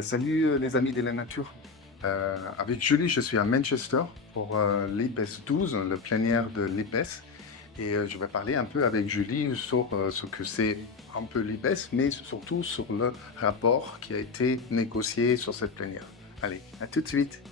Salut les amis de la nature. Avec Julie, je suis à Manchester pour l'IPES 12, le plénière de l'IPES. Et je vais parler un peu avec Julie sur ce que c'est un peu l'IPES, mais surtout sur le rapport qui a été négocié sur cette plénière. Allez, à tout de suite.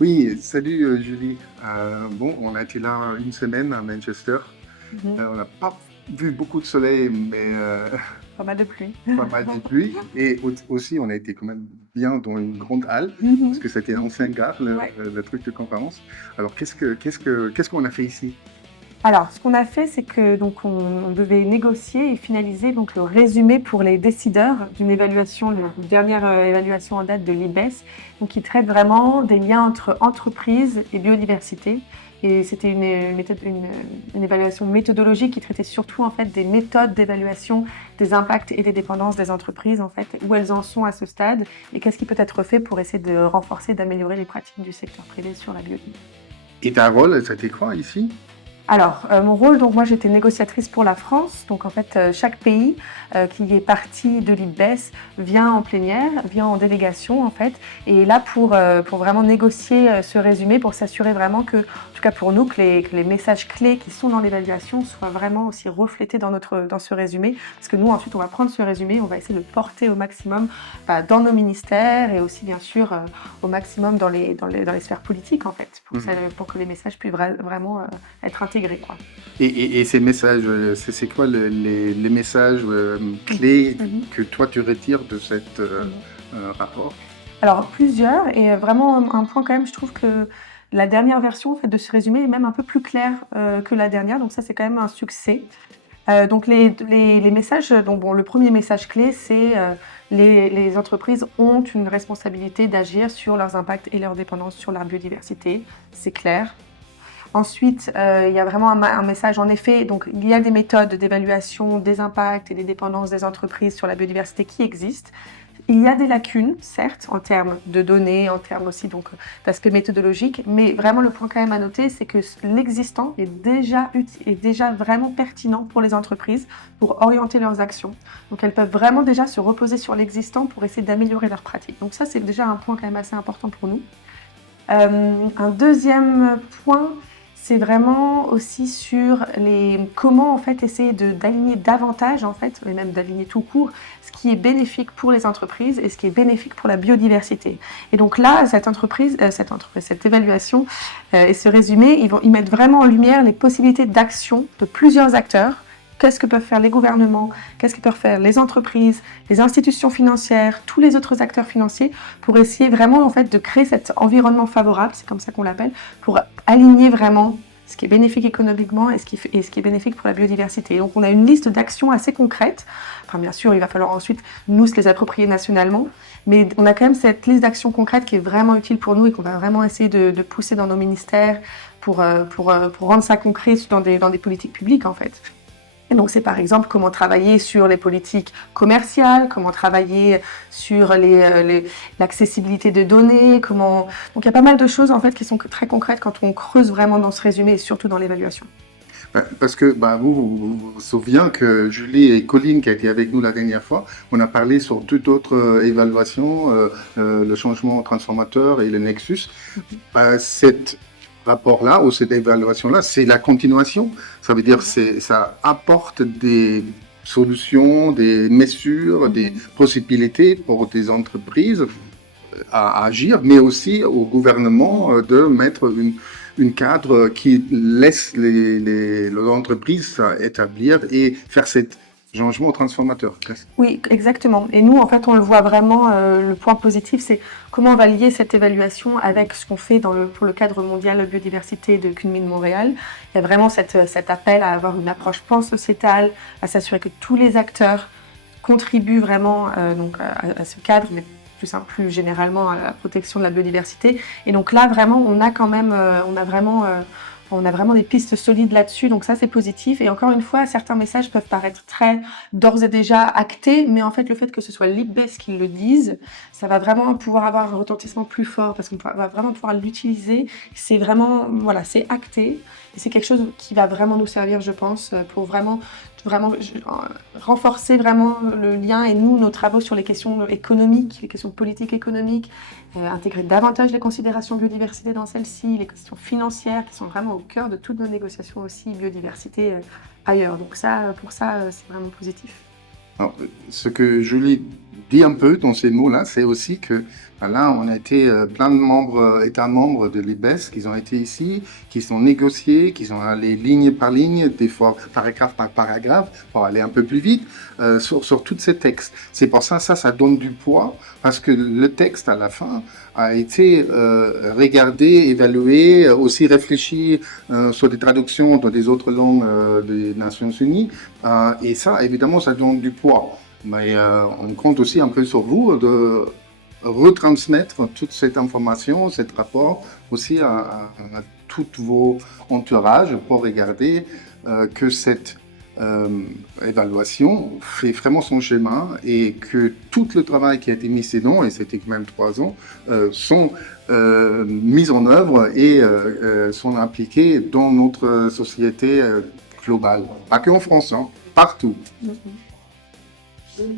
Oui, salut Julie. Bon, on a été là une semaine à Manchester. Mhm. On n'a pas vu beaucoup de soleil, mais Pas mal de pluie. pas mal de pluie. Et aussi, on a été quand même bien dans une grande halle, parce Mhm. que c'était ancien gare, Ouais. le truc de conférence. Alors, qu'est-ce qu'on a fait ici? Alors, ce qu'on a fait, c'est que donc on devait négocier et finaliser donc le résumé pour les décideurs d'une évaluation, la dernière évaluation en date de l'IBES, donc qui traite vraiment des liens entre entreprise et biodiversité. Et c'était une évaluation méthodologique qui traitait surtout en fait des méthodes d'évaluation des impacts et des dépendances des entreprises en fait, où elles en sont à ce stade et qu'est-ce qui peut être fait pour essayer de renforcer, d'améliorer les pratiques du secteur privé sur la biodiversité. Et ta rôle, c'était quoi ici? Alors, mon rôle, donc moi j'étais négociatrice pour la France. Donc en fait, chaque pays qui est partie de l'IPBES vient en plénière, vient en délégation en fait, et est là pour vraiment négocier ce résumé, pour s'assurer vraiment que, en tout cas pour nous, que les messages clés qui sont dans l'évaluation soient vraiment aussi reflétés dans ce résumé. Parce que nous, ensuite, on va prendre ce résumé, on va essayer de le porter au maximum dans nos ministères et aussi bien sûr au maximum dans les sphères politiques en fait, pour que les messages puissent vraiment être intégrés, quoi. Et ces messages, c'est quoi les messages clés Mhm. que toi tu retires de cet Mhm. rapport? Alors plusieurs, et vraiment un point quand même, je trouve que la dernière version en fait, de ce résumé est même un peu plus claire que la dernière, donc ça c'est quand même un succès. Donc les messages, donc bon, le premier message clé, c'est les entreprises ont une responsabilité d'agir sur leurs impacts et leurs dépendances sur la biodiversité, c'est clair. Ensuite, il y a vraiment un message, en effet, donc il y a des méthodes d'évaluation des impacts et des dépendances des entreprises sur la biodiversité qui existent. Il y a des lacunes, certes, en termes de données, en termes aussi donc d'aspect méthodologique, mais vraiment le point quand même à noter, c'est que l'existant est déjà vraiment pertinent pour les entreprises pour orienter leurs actions. Donc elles peuvent vraiment déjà se reposer sur l'existant pour essayer d'améliorer leurs pratiques. Donc ça, c'est déjà un point quand même assez important pour nous. Un deuxième point, c'est vraiment aussi sur comment en fait essayer d'aligner davantage en fait, et même d'aligner tout court, ce qui est bénéfique pour les entreprises et ce qui est bénéfique pour la biodiversité. Et donc là, cette évaluation et ce résumé, ils mettent vraiment en lumière les possibilités d'action de plusieurs acteurs. Qu'est-ce que peuvent faire les gouvernements? Qu'est-ce que peuvent faire les entreprises, les institutions financières, tous les autres acteurs financiers pour essayer vraiment en fait de créer cet environnement favorable, c'est comme ça qu'on l'appelle, pour aligner vraiment ce qui est bénéfique économiquement et ce qui est bénéfique pour la biodiversité. Donc on a une liste d'actions assez concrètes. Enfin bien sûr, il va falloir ensuite nous se les approprier nationalement, mais on a quand même cette liste d'actions concrètes qui est vraiment utile pour nous et qu'on va vraiment essayer de pousser dans nos ministères pour rendre ça concret dans des politiques publiques en fait. Et donc c'est par exemple comment travailler sur les politiques commerciales, comment travailler sur l'accessibilité de données, donc il y a pas mal de choses en fait qui sont très concrètes quand on creuse vraiment dans ce résumé et surtout dans l'évaluation. Parce que vous souvenez que Julie et Colline, qui étaient avec nous la dernière fois, on a parlé sur toute autre évaluation, le changement transformateur et le Nexus. Cet rapport-là, ou cette évaluation-là, c'est la continuation. Ça veut dire que ça apporte des solutions, des mesures, des possibilités pour des entreprises à agir, mais aussi au gouvernement de mettre une cadre qui laisse les entreprises établir et faire cet changement transformateur. Oui, exactement. Et nous, en fait, on le voit vraiment, le point positif, c'est comment on va lier cette évaluation avec ce qu'on fait pour le cadre mondial biodiversité de Kunming-Montréal. Il y a vraiment cet appel à avoir une approche pan-sociétale, à s'assurer que tous les acteurs contribuent vraiment à ce cadre, mais plus généralement à la protection de la biodiversité. Et donc là, vraiment, on a vraiment On a vraiment des pistes solides là-dessus, donc ça c'est positif. Et encore une fois, certains messages peuvent paraître très d'ores et déjà actés, mais en fait le fait que ce soit Libes qui le dise, ça va vraiment pouvoir avoir un retentissement plus fort parce qu'on va vraiment pouvoir l'utiliser. C'est vraiment, voilà, c'est acté et c'est quelque chose qui va vraiment nous servir, je pense, pour vraiment renforcer vraiment le lien et nous, nos travaux sur les questions économiques, les questions politiques économiques, intégrer davantage les considérations biodiversité dans celles-ci, les questions financières qui sont vraiment au cœur de toutes nos négociations aussi biodiversité ailleurs. Donc ça, pour ça, c'est vraiment positif. Alors, ce que Julie dit un peu dans ces mots-là, c'est aussi que là, on a été plein de membres, États membres de l'IBES qui ont été ici, qui sont négociés, qui sont allés ligne par ligne, des fois paragraphe par paragraphe, pour aller un peu plus vite, sur tous ces textes. C'est pour ça, ça donne du poids, parce que le texte, à la fin, a été regardé, évalué, aussi réfléchi sur des traductions dans des autres langues des Nations Unies. Et ça, évidemment, ça donne du poids. Mais on compte aussi un peu sur vous de retransmettre toute cette information, cet rapport aussi à tous vos entourages pour regarder que cette évaluation fait vraiment son chemin et que tout le travail qui a été mis dedans, et c'était quand même 3 ans, sont mis en œuvre et sont appliqués dans notre société globale. Pas que en France, hein, partout.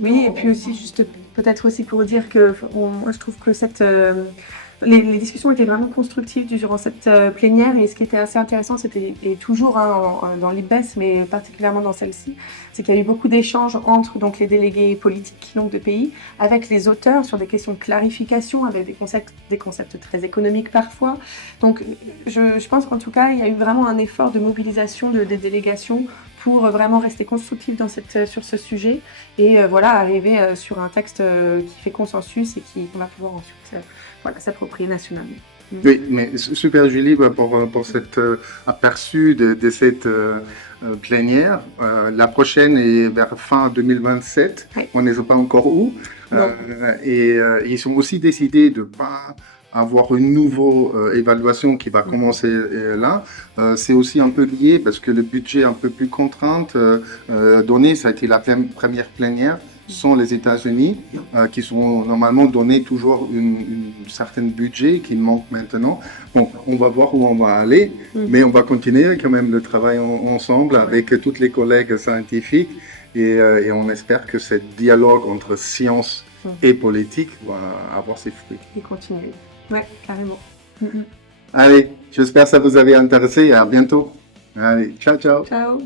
Oui, et puis aussi, juste peut-être aussi pour dire que moi je trouve que les discussions étaient vraiment constructives durant cette plénière et ce qui était assez intéressant, c'était, et toujours dans l'IBES, mais particulièrement dans celle-ci, c'est qu'il y a eu beaucoup d'échanges entre donc, les délégués politiques donc, de pays avec les auteurs sur des questions de clarification, avec des concepts très économiques parfois. Donc je pense qu'en tout cas, il y a eu vraiment un effort de mobilisation des délégations pour vraiment rester constructif sur ce sujet et voilà, arriver sur un texte qui fait consensus et qu'on va pouvoir ensuite s'approprier nationalement. Oui, mais super Julie pour cet aperçu de cette plénière. La prochaine est vers fin 2027. Oui. On ne sait pas encore où. Et ils sont aussi décidés de ne pas avoir une nouvelle évaluation qui va commencer là. C'est aussi un peu lié parce que le budget un peu plus contrainte donné, ça a été la première plénière sont les États-Unis, qui sont normalement donnés toujours une certaine budget qui manque maintenant. Bon, on va voir où on va aller, mais on va continuer quand même le travail ensemble avec tous les collègues scientifiques et on espère que ce dialogue entre science et politique va avoir ses fruits. Et continuer. Ouais, carrément. Allez, j'espère que ça vous avait intéressé et à bientôt. Allez, ciao, ciao. Ciao.